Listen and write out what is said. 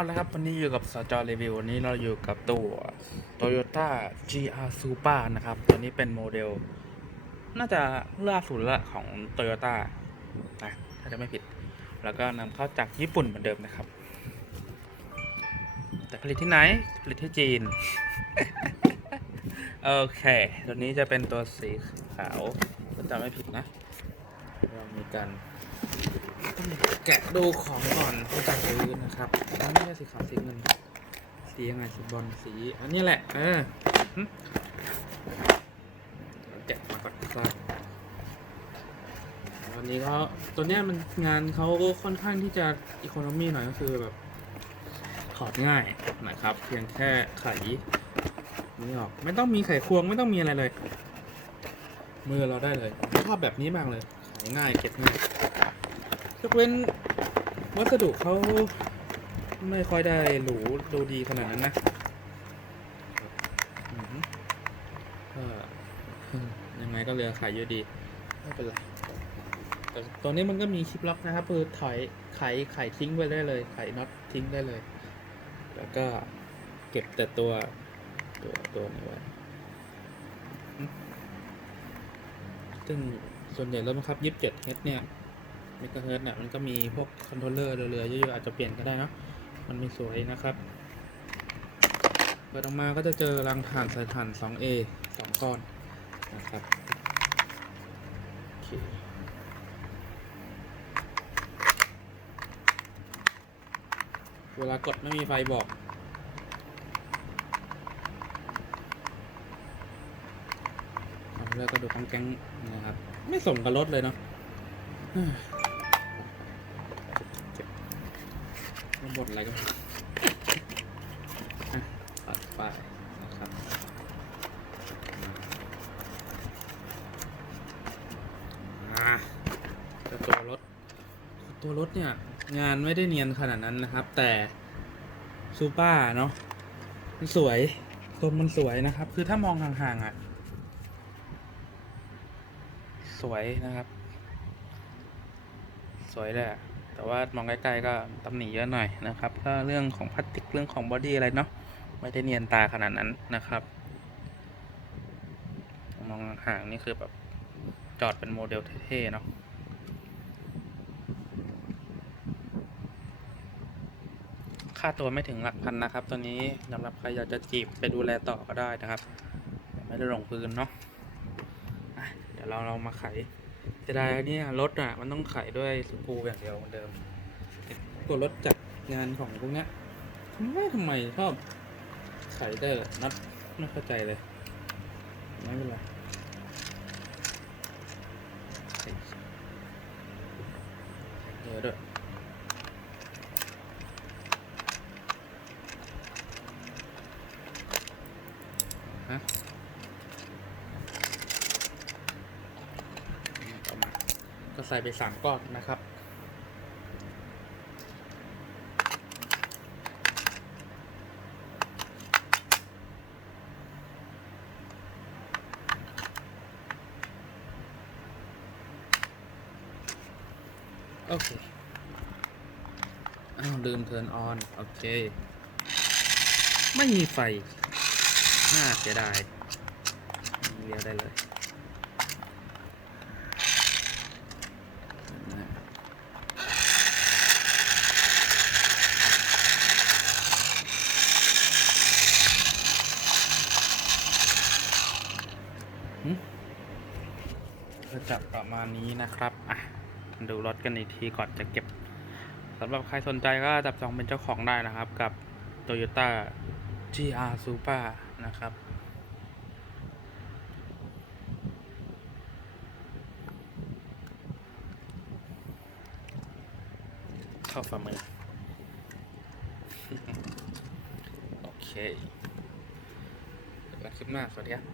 เอาละครับวันนี้อยู่กับสจรีวิววันนี้เราอยู่กับตัว Toyota GR Super นะครับ ตัวนี้เป็นโมเดล น่าจะล่าสุดละของ Toyota นะถ้าจะไม่ผิด แล้วก็นำเข้าจากญี่ปุ่นเหมือนเดิมนะครับ แต่ผลิตที่ไหน ผลิตที่จีน โอเค ตัวนี้จะเป็นตัวสีขาวถ้าจำไม่ผิดนะเรามีการ ต้องแกะดูของก่อนเพื่อจะซื้อนะครับอันนี้สีขาวสีเงินสียังไงสีบอลสีอันนี้แหละ เออแกะมาก่อนครับวันนี้ก็ตัวเนี้ยมันงานเขาก็ค่อนข้างที่จะอีโคโนมี่หน่อยก็คือแบบถอดง่ายนะครับ เพียงแค่ไขนี่ออกไม่ต้องมีไขควงไม่ต้องมีอะไรเลย มือเราได้เลยชอบแบบนี้มากเลยขายง่ายเก็บง่าย ยกเว้นวัสดุเขาไม่ค่อยได้หรูดูดีขนาดนั้นนะอือหือก็ยังไงก็เหลือขายอยู่ดีไม่เป็นไรแต่ตัวนี้มันก็มีชิปล็อกนะครับคือถอยไขไขทิ้งไปได้เลยไขน็อตทิ้งได้เลย แล้วก็เก็บแต่ตัวตัวตัวนี้ไว้ซึ่งส่วนใหญ่รถบังคับ27 Hz เนี่ย เมกะเฮิร์ตเนี่ยมันก็มีพวกคอนโทรลเลอร์เรือๆเยอะๆอาจจะเปลี่ยนก็ได้นะมันไม่สวยนะครับ เปิดออกมาก็จะเจอรังถ่านสายถ่าน 2A 2 ก้อนนะครับเวลากดไม่มีไฟบอกทำแล้วก็ดูทั้งแก๊งนะครับ ไม่ส่งกับรถเลยเนาะ บดอะไรก็ตัดไปนะครับตัวรถ ตัวรถเนี่ย งานไม่ได้เนียนขนาดนั้นนะครับ แต่ซูเปอร์เนาะมันสวยทรงมันสวยนะครับ คือถ้ามองห่างๆอะ สวยนะครับ สวยแหละ แต่ว่ามองใกล้ๆก็ตำหนิเยอะหน่อยนะครับก็เรื่องของพลาสติกเรื่องของบอดี้อะไรเนาะไม่ได้เนียนตาขนาดนั้นนะครับมองห่างนี่คือแบบจอดเป็นโมเดลเท่ๆเนาะค่าตัวไม่ถึงหลักพันนะครับ ตัวนี้สำหรับใครอยากจะจีบไปดูแลต่อก็ได้นะครับ ไม่ได้ลงพื้นเนาะะเดี๋ยวเราเรามาไข เสียดายอันเนี่ยรถอะ มันต้องไขด้วยสกรูอย่างเดียวเหมือนเดิมกดรถจัดงานของพวกเนี้ยทำไมทำไมชอบไขได้นัดไม่เข้าใจเลย ไม่เป็นไรไขเยอะด้วยฮะ ต่อมา ก็ใส่ไปสามก้อนนะครับ โอเค อ้าว ลืมเทิร์นออน โอเค ไม่มีไฟ น่าเสียดายเลี้ยวได้เลย ก็จะประมาณนี้นะครับอะดูรถกันอีกทีก่อนจะเก็บสำหรับใครสนใจก็จับจองเป็นเจ้าของได้นะครับ กับ Toyota GR Super นะครับเข้าฝ่ามือโอเคเดี๋ยวกันคลิปหน้าสวัสดีครับ